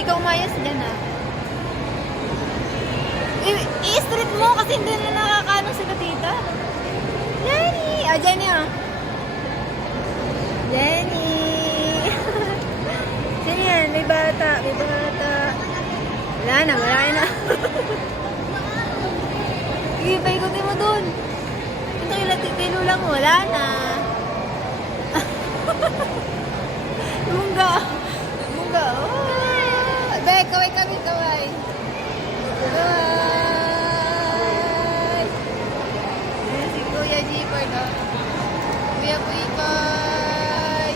Hindi ka umayos dyan, ha? I-street mo kasi hindi na nakakaano sila tita. Jenny! Ah, Jenny, ah. Jenny! Sino yan? May bata. May bata. Wala na, wala na. Sige, paikutin mo dun. Ito ilatitilo lang, wala na. Mungga. Mungga. Oh. Be, kaway kami, kaway. Kaway. Ayan si Kuya Jeeper, no? Kuya Kuipay.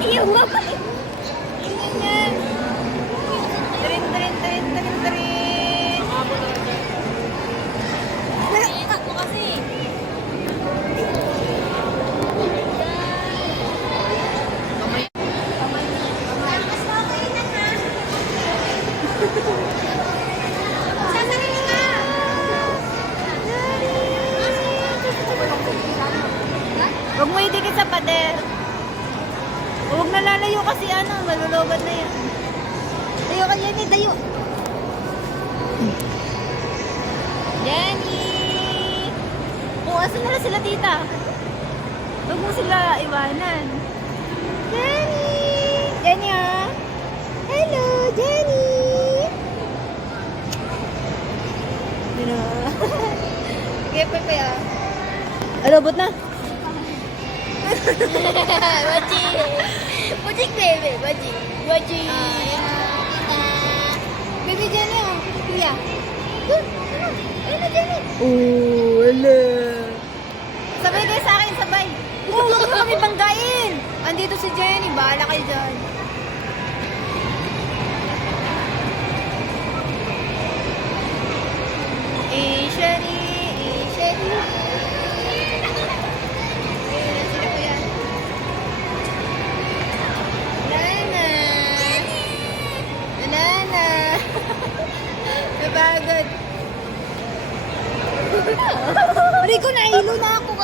Ayaw mo pa. Ganyan yan. Trin, trin, trin, trin, trin. Naiitak mo kasi. Sasarili nga. Huwag mo itikit sa pader. Huwag na lalayo kasi ano, malulobad na yan. Dayo ka, Jenny, dayo. Jenny! O, asan na sila, tita? Huwag mo sila iwanan. Jenny! Jenny, ah! Hello, Jenny! Yun na. Kaya pa kaya. Alobot na. Baji. Bujik baby, baji. Baji. Kita. Baby Jenny, oh. Kuya. Doon. Ayun na, Jenny. Oh, wala. Sabay kayo sa akin, sabay. Oh, huwag mo kami banggain. Andito si Jenny, bahala kayo dyan. Ishari, Ishari. Napagod. Pari ko, nahilo na ako.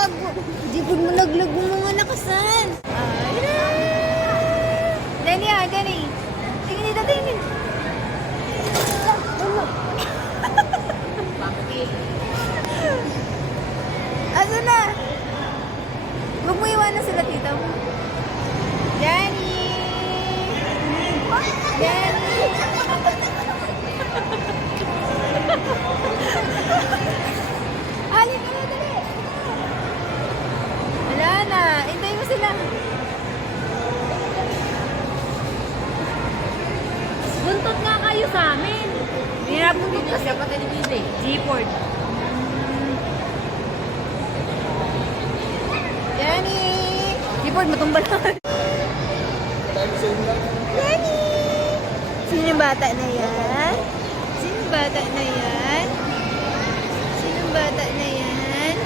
Di ko mo laglag mo mga nakasan. Jenny, ah, Jenny. Tingin dito, tingin. Asa na? Huwag mo iwanan sila, tita mo. Jenny! Jenny! Alin ka na, dali! Wala na. Hintayin mo sila. Buntot nga kayo sa amin. Buntot kasi. Siya pa televisa eh. G-Port. Jenny! G-Port, matumbal na. Jenny! Sino yung bata na yan? Sino yung bata na yan? Sino yung bata na yan?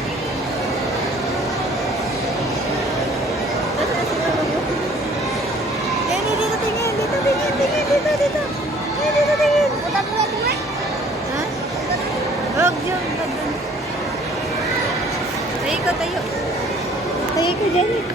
Jenny, dito tingin! Dito tingin! Tingin! Dito! Dito! Dito tingin! Utat mo natin eh! Ha? Huwag yun! Tayo ko, tayo! Tayo ko, Jenny!